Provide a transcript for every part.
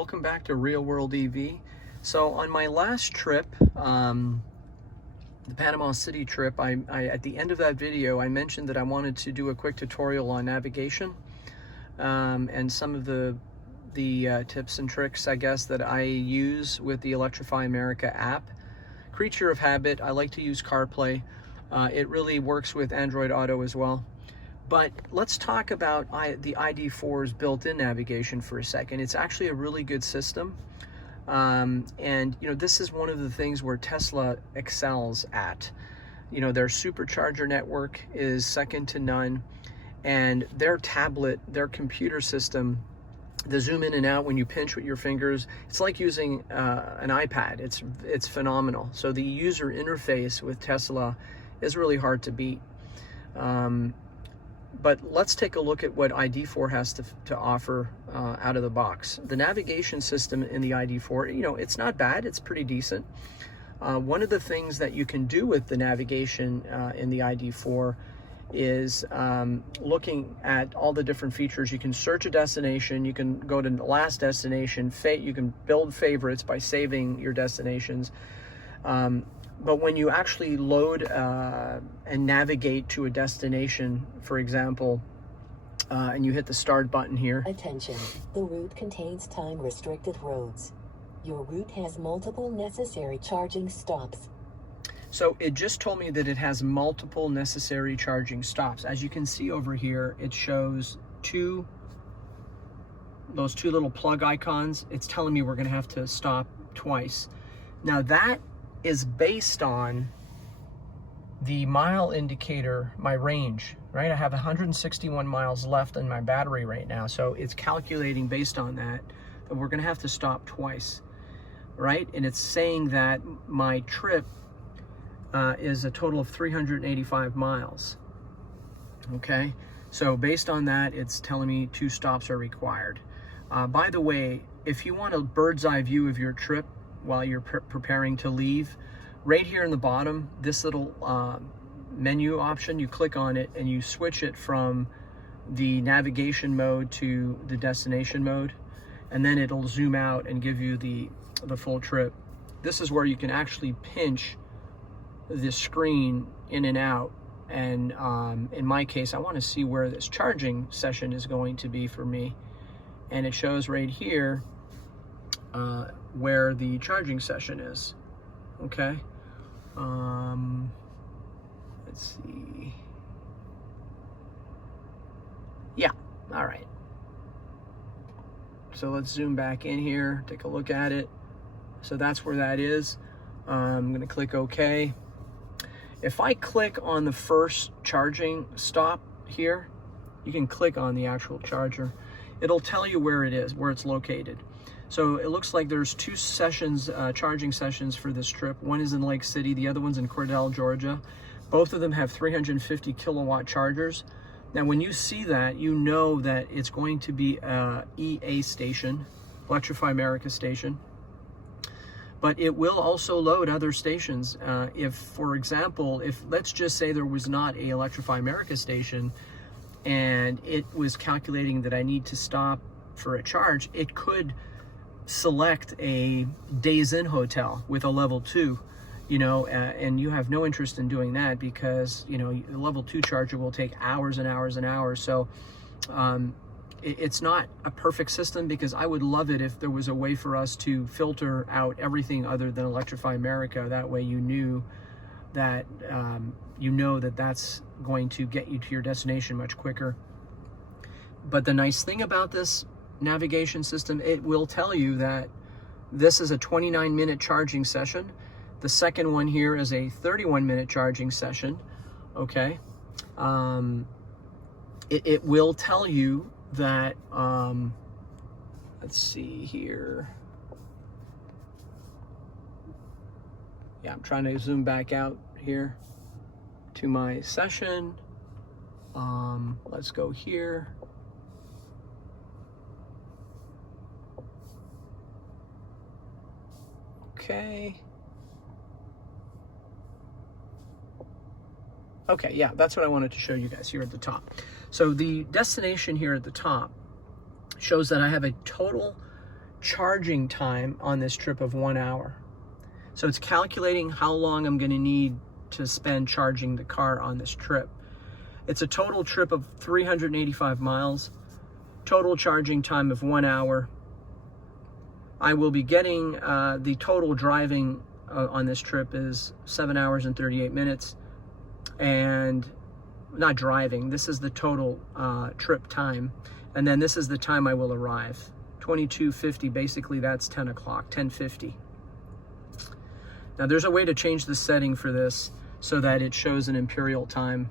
welcome back to Real World EV. So on my last trip, the Panama City trip, I at the end of that video I mentioned that I wanted to do a quick tutorial on navigation and some of the tips and tricks, I guess, that I use with the Electrify America app. Creature of habit, I like to use CarPlay. It really works with Android Auto as well. But let's talk about the ID.4's built-in navigation for a second. It's actually a really good system. And you know, this is one of the things where Tesla excels at. You know, their supercharger network is second to none, and their tablet, their computer system, the zoom in and out when you pinch with your fingers, it's like using an iPad. It's phenomenal. So the user interface with Tesla is really hard to beat. But let's take a look at what ID.4 has to offer out of the box. The navigation system in the ID.4, you know, it's not bad. It's pretty decent. One of the things that you can do with the navigation in the ID.4 is looking at all the different features. You can search a destination. You can go to the last destination. You can build favorites by saving your destinations. But when you actually load and navigate to a destination, for example, and you hit the start button here. Attention, the route contains time-restricted roads. Your route has multiple necessary charging stops. So it just told me that it has multiple necessary charging stops. As you can see over here, it shows those two little plug icons. It's telling me we're gonna have to stop twice. Now that is based on the mile indicator, my range, right? I have 161 miles left in my battery right now. So it's calculating based on that we're gonna have to stop twice, right? And it's saying that my trip is a total of 385 miles, okay? So based on that, it's telling me 2 stops are required. By the way, if you want a bird's eye view of your trip while you're preparing to leave, right here in the bottom, this little menu option, you click on it and you switch it from the navigation mode to the destination mode, and then it'll zoom out and give you the full trip. This is where you can actually pinch the screen in and out, and in my case, I want to see where this charging session is going to be for me, and it shows right here where the charging session is. Okay, let's see. Yeah, all right. So let's zoom back in here, take a look at it. So that's where that is. I'm gonna click OK. If I click on the first charging stop here, you can click on the actual charger. It'll tell you where it is, where it's located. So it looks like there's 2 sessions, charging sessions for this trip. One is in Lake City, the other one's in Cordell, Georgia. Both of them have 350 kilowatt chargers. Now, when you see that, you know that it's going to be a EA station, Electrify America station. But it will also load other stations. If, for example, let's just say there was not a Electrify America station and it was calculating that I need to stop for a charge, it could select a Days Inn hotel with a level 2, you know, and you have no interest in doing that because, you know, the level 2 charger will take hours and hours and hours. So it's not a perfect system, because I would love it if there was a way for us to filter out everything other than Electrify America. That way you knew that that's going to get you to your destination much quicker. But the nice thing about this navigation system, it will tell you that this is a 29-minute charging session. The second one here is a 31-minute charging session, okay? It will tell you that, let's see here. Yeah, I'm trying to zoom back out here to my session. Let's go here. Okay. Okay, yeah, that's what I wanted to show you guys here at the top. So the destination here at the top shows that I have a total charging time on this trip of 1 hour. So it's calculating how long I'm going to need to spend charging the car on this trip. It's a total trip of 385 miles, total charging time of 1 hour. I will be getting the total driving on this trip is 7 hours and 38 minutes. And not driving, this is the total trip time. And then this is the time I will arrive. 22:50, basically that's 10 o'clock, 10:50. Now there's a way to change the setting for this so that it shows an imperial time,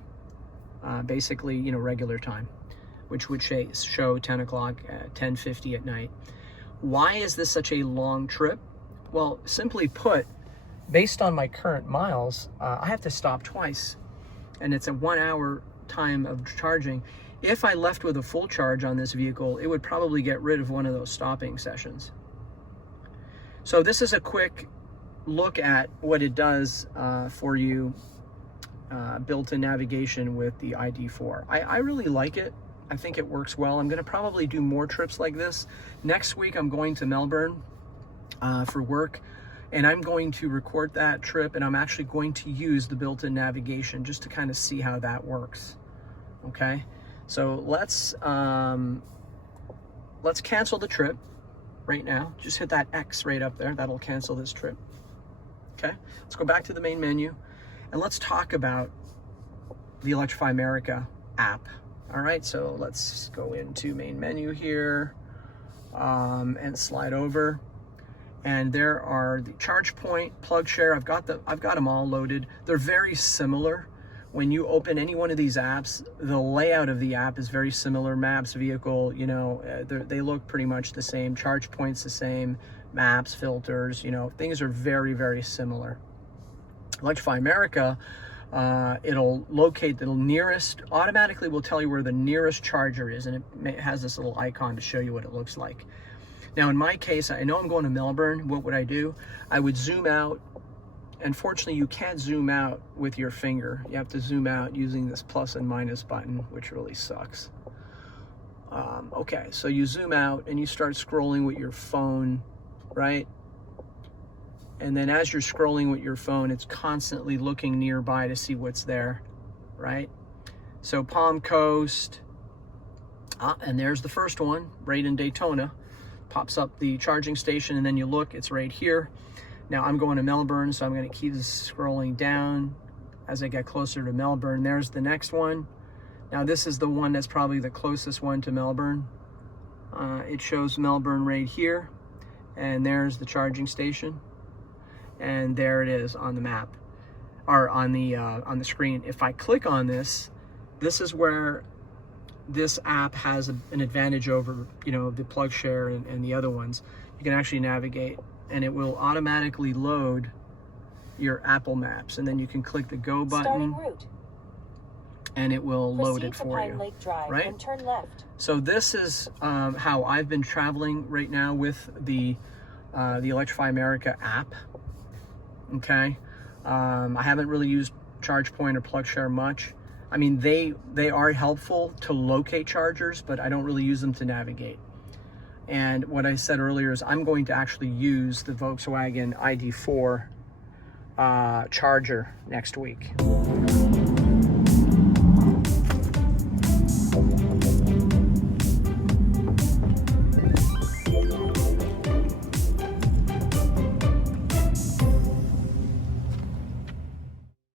basically, you know, regular time, which would show 10 o'clock, 10:50 at night. Why is this such a long trip? Well, simply put, based on my current miles, I have to stop twice, and it's a 1 hour time of charging. If I left with a full charge on this vehicle, it would probably get rid of one of those stopping sessions. So this is a quick look at what it does for you, built-in navigation with the ID.4. I really like it. I think it works well. I'm going to probably do more trips like this. Next week, I'm going to Melbourne for work, and I'm going to record that trip, and I'm actually going to use the built-in navigation just to kind of see how that works. Okay, so let's cancel the trip right now. Just hit that X right up there. That'll cancel this trip. Okay, let's go back to the main menu, and let's talk about the Electrify America app. All right, so let's go into main menu here and slide over. And there are the charge point, plug share. I've got them all loaded. They're very similar. When you open any one of these apps, the layout of the app is very similar. Maps, vehicle, you know, they look pretty much the same. Charge points the same. Maps, filters, you know, things are very, very similar. Electrify America, it'll locate the nearest, automatically will tell you where the nearest charger is, and it has this little icon to show you what it looks like. Now, in my case, I know I'm going to Melbourne. What would I do? I would zoom out. Unfortunately, you can't zoom out with your finger. You have to zoom out using this plus and minus button, which really sucks. Okay, so you zoom out and you start scrolling with your phone, right? And then as you're scrolling with your phone, it's constantly looking nearby to see what's there, right? So Palm Coast, and there's the first one, right in Daytona. Pops up the charging station, and then you look, it's right here. Now I'm going to Melbourne, so I'm going to keep this scrolling down as I get closer to Melbourne. There's the next one. Now this is the one that's probably the closest one to Melbourne. It shows Melbourne right here, and there's the charging station, and there it is on the map, or on the screen. If I click on this, this is where this app has an advantage over, you know, the plug share and the other ones. You can actually navigate, and it will automatically load your Apple Maps, and then you can click the go button, and it will load it for you. Lake Drive, right? And turn left. So this is how I've been traveling right now with the Electrify America app. Okay, I haven't really used ChargePoint or PlugShare much. I mean, they are helpful to locate chargers, but I don't really use them to navigate. And what I said earlier is I'm going to actually use the Volkswagen ID.4 charger next week.